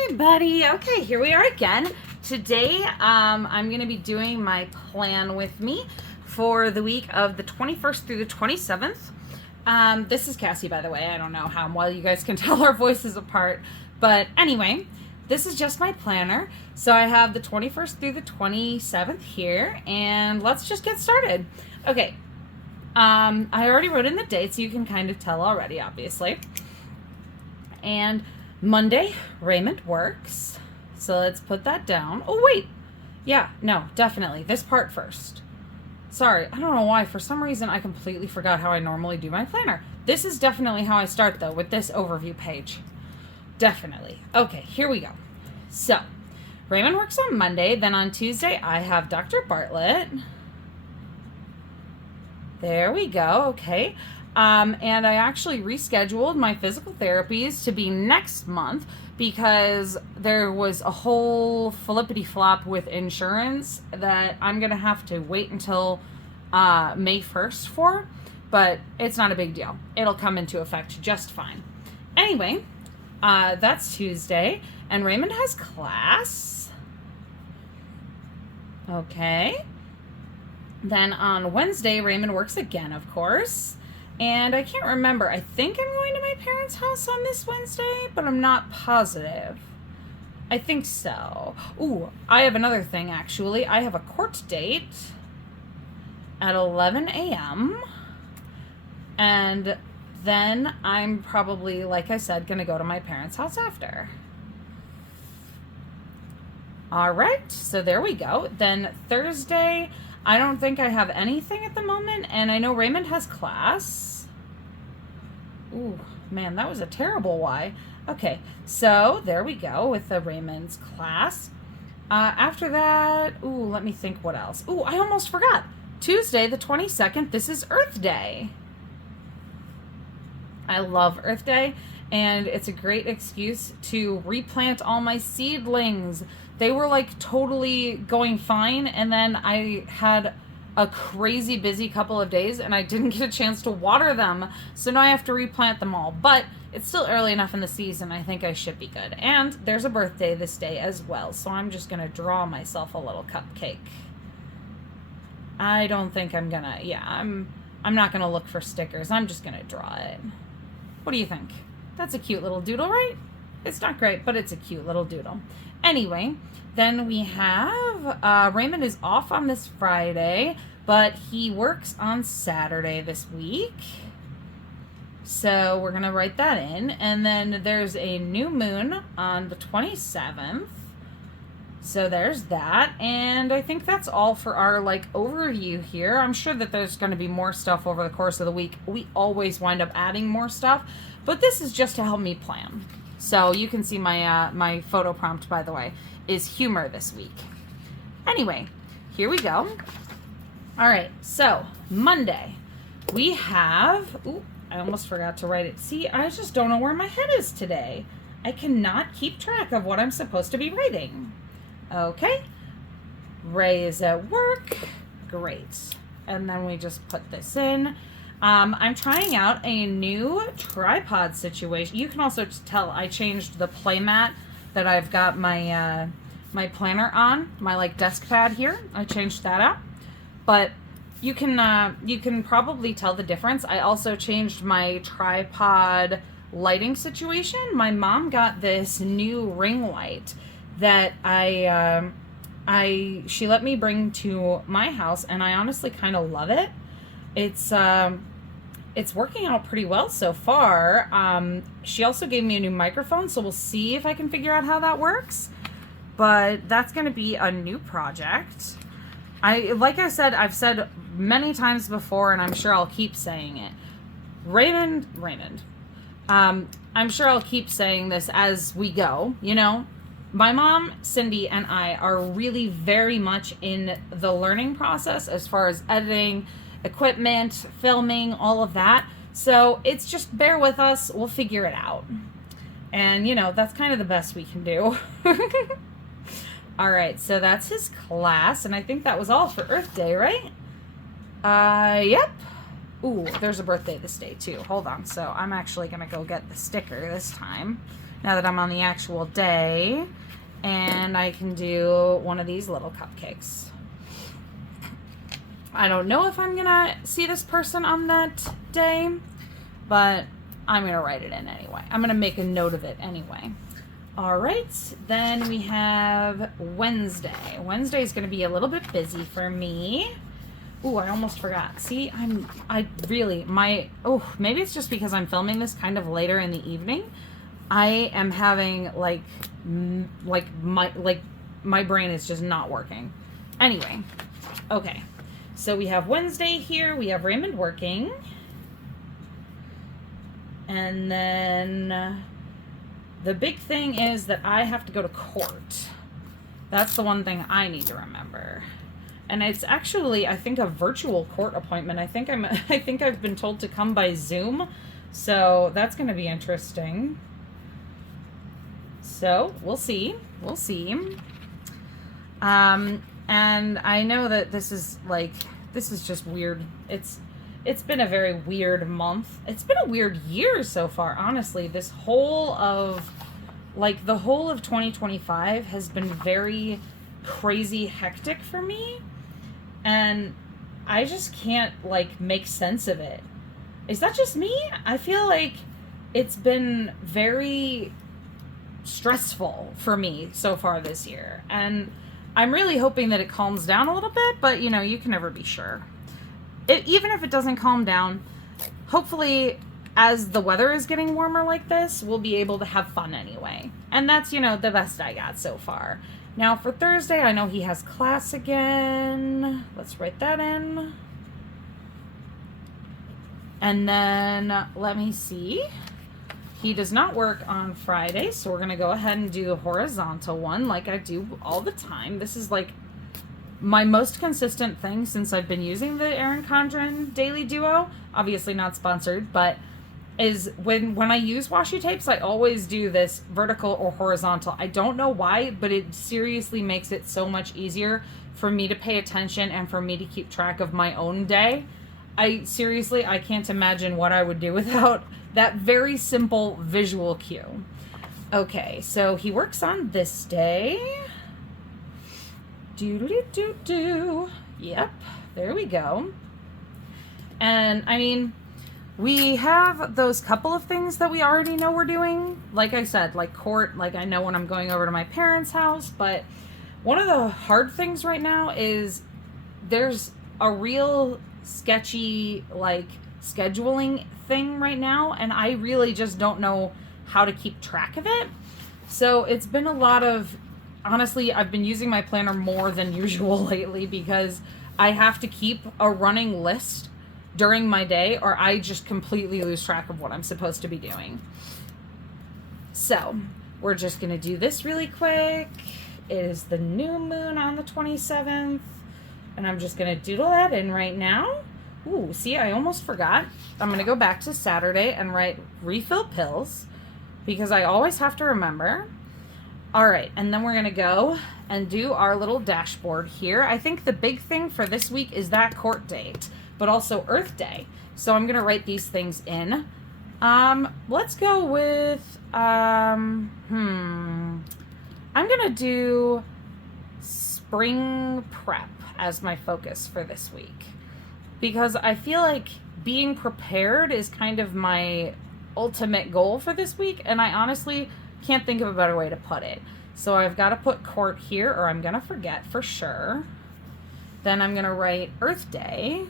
everybody. Okay, here we are again. Today, I'm going to be doing my plan with me for the week of the 21st through the 27th. This is Cassie, by the way. I don't know how well you guys can tell our voices apart. But anyway, this is just my planner. So I have the 21st through the 27th here. And let's just get started. Okay. I already wrote in the date, so you can kind of tell already, obviously. And Monday, Raymond works. So let's put that down. Oh, wait. Yeah, no, definitely. This part first. Sorry, I don't know why. For some reason, I completely forgot how I normally do my planner. This is definitely how I start, though, with this overview page. Definitely. Okay, here we go. So, Raymond works on Monday. Then on Tuesday, I have Dr. Bartlett. There we go. Okay. And I actually rescheduled my physical therapies to be next month because there was a whole flippity-flop with insurance that I'm going to have to wait until May 1st for, but it's not a big deal. It'll come into effect just fine. Anyway, that's Tuesday, and Raymond has class. Okay. Then on Wednesday, Raymond works again, of course. And I can't remember. I think I'm going to my parents' house on this Wednesday, but I'm not positive. I think so. Ooh, I have another thing, actually. I have a court date at 11 a.m. And then I'm probably, like I said, going to go to my parents' house after. All right, so there we go. Then Thursday, I don't think I have anything at the moment, and I know Raymond has class. Ooh, man, that was a terrible why. Okay, so there we go with the Raymond's class. After that, ooh, let me think what else. Ooh, I almost forgot. Tuesday, the 22nd, this is Earth Day. I love Earth Day, and it's a great excuse to replant all my seedlings. They were like totally going fine, and then I had a crazy busy couple of days and I didn't get a chance to water them, so now I have to replant them all. But it's still early enough in the season, I think I should be good. And there's a birthday this day as well, so I'm just gonna draw myself a little cupcake. I don't think I'm gonna, I'm not gonna look for stickers. I'm just gonna draw it. What do you think? That's a cute little doodle, right? It's not great, but it's a cute little doodle. Anyway, then we have Raymond is off on this Friday, but he works on Saturday this week. So we're going to write that in. And then there's a new moon on the 27th. So there's that. And I think that's all for our overview here. I'm sure that there's going to be more stuff over the course of the week. We always wind up adding more stuff, but this is just to help me plan. So you can see my my photo prompt, by the way, is humor this week. Anyway, here we go. All right, so Monday, we have, ooh, I almost forgot to write it. See, I just don't know where my head is today. I cannot keep track of what I'm supposed to be writing. Okay, Ray is at work. Great. And then we just put this in. I'm trying out a new tripod situation. You can also tell I changed the playmat that I've got my my planner on, my desk pad here. I changed that out, but you can probably tell the difference. I also changed my tripod lighting situation. My mom got this new ring light that she let me bring to my house, and I honestly kind of love it. It's working out pretty well so far. She also gave me a new microphone, so we'll see if I can figure out how that works. But that's going to be a new project. Like I said, I've said many times before, and I'm sure I'll keep saying it. Raymond. I'm sure I'll keep saying this as we go, My mom, Cindy, and I are really very much in the learning process as far as editing, equipment, filming, all of that. So it's just bear with us. We'll figure it out. And, that's kind of the best we can do. All right, so that's his class. And I think that was all for Earth Day, right? Yep. Ooh, there's a birthday this day, too. Hold on. So I'm actually going to go get the sticker this time. now that I'm on the actual day. And I can do one of these little cupcakes. I don't know if I'm gonna see this person on that day, but I'm gonna write it in anyway. I'm gonna make a note of it anyway. All right, then we have Wednesday. Wednesday is gonna be a little bit busy for me. Ooh, I almost forgot. See, maybe it's just because I'm filming this kind of later in the evening. I am having my brain is just not working. Anyway, okay. So we have Wednesday here. We have Raymond working. And then the big thing is that I have to go to court. That's the one thing I need to remember. And it's actually, I think, a virtual court appointment. I think I've been told to come by Zoom. So that's going to be interesting. So we'll see. We'll see. And I know that this is just weird. It's been a very weird month. It's been a weird year so far, honestly. The whole of 2025 has been very crazy hectic for me. And I just can't make sense of it. Is that just me? I feel like it's been very stressful for me so far this year. And I'm really hoping that it calms down a little bit, but you can never be sure. Even if it doesn't calm down, hopefully as the weather is getting warmer like this, we'll be able to have fun anyway. And that's, the best I got so far. Now for Thursday, I know he has class again. Let's write that in. And then let me see. He does not work on Friday, so we're going to go ahead and do a horizontal one like I do all the time. This is my most consistent thing since I've been using the Erin Condren Daily Duo. Obviously not sponsored, but is when I use washi tapes, I always do this vertical or horizontal. I don't know why, but it seriously makes it so much easier for me to pay attention and for me to keep track of my own day. I can't imagine what I would do without that very simple visual cue. Okay, so he works on this day. Yep, there we go. And I mean, we have those couple of things that we already know we're doing. Like I said, court, I know when I'm going over to my parents' house, but one of the hard things right now is there's a real sketchy scheduling thing right now, and I really just don't know how to keep track of it. So it's been a lot of, honestly, I've been using my planner more than usual lately because I have to keep a running list during my day or I just completely lose track of what I'm supposed to be doing. So we're just gonna do this really quick. It is the new moon on the 27th. And I'm just going to doodle that in right now. Ooh, see, I almost forgot. I'm going to go back to Saturday and write refill pills because I always have to remember. All right, and then we're going to go and do our little dashboard here. I think the big thing for this week is that court date, but also Earth Day. So I'm going to write these things in. Let's go with, I'm going to do spring prep as my focus for this week because I feel like being prepared is kind of my ultimate goal for this week, and I honestly can't think of a better way to put it. So I've got to put court here or I'm gonna forget for sure. Then I'm gonna write Earth Day.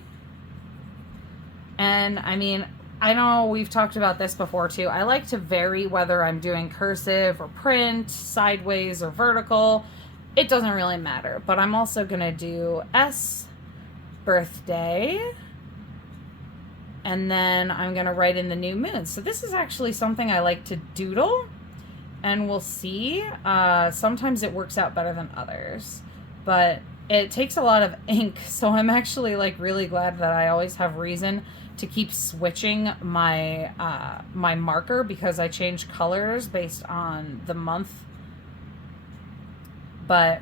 And I mean, I know we've talked about this before too. I like to vary whether I'm doing cursive or print, sideways or vertical. It doesn't really matter, but I'm also going to do S, birthday, and then I'm going to write in the new moon. So this is actually something I like to doodle, and we'll see. Sometimes it works out better than others, but it takes a lot of ink, so I'm actually really glad that I always have reason to keep switching my my marker because I change colors based on the month. But,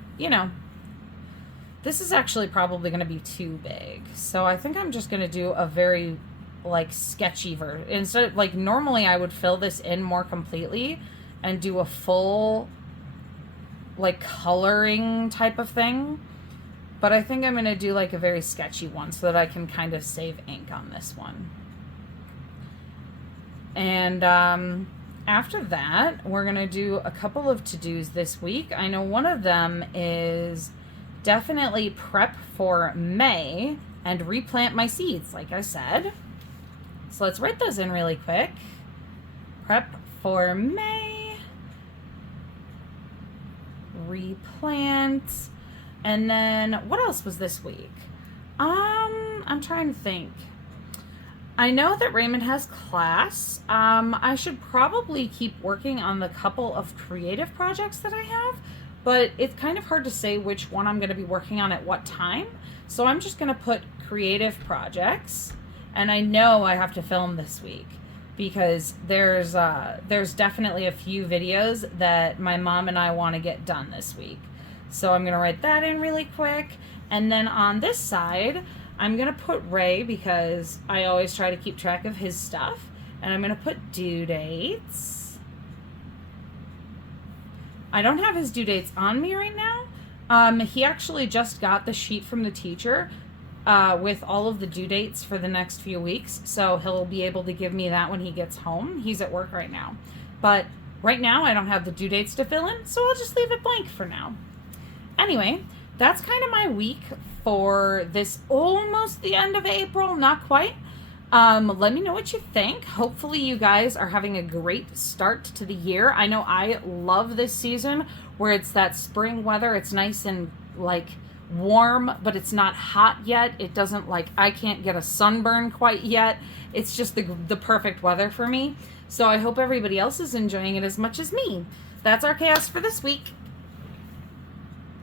this is actually probably going to be too big. So I think I'm just going to do a very, sketchy version. Instead, normally I would fill this in more completely and do a full like coloring type of thing. But I think I'm going to do like a very sketchy one so that I can kind of save ink on this one. And after that, we're going to do a couple of to-dos this week. I know one of them is definitely prep for May and replant my seeds, like I said. So let's write those in really quick. Prep for May, replant, and then what else was this week? I'm trying to think. I know that Raymond has class. I should probably keep working on the couple of creative projects that I have, but it's kind of hard to say which one I'm going to be working on at what time. So I'm just going to put creative projects, and I know I have to film this week because there's definitely a few videos that my mom and I want to get done this week. So I'm going to write that in really quick. And then on this side, I'm going to put Ray because I always try to keep track of his stuff. And I'm going to put due dates. I don't have his due dates on me right now. He actually just got the sheet from the teacher with all of the due dates for the next few weeks. So he'll be able to give me that when he gets home. He's at work right now. But right now I don't have the due dates to fill in, so I'll just leave it blank for now. Anyway, that's kind of my week for this almost the end of April, not quite. Let me know what you think. Hopefully you guys are having a great start to the year. I know I love this season where it's that spring weather. It's nice and like warm, but it's not hot yet. It doesn't like, I can't get a sunburn quite yet. It's just the perfect weather for me. So I hope everybody else is enjoying it as much as me. That's our chaos for this week.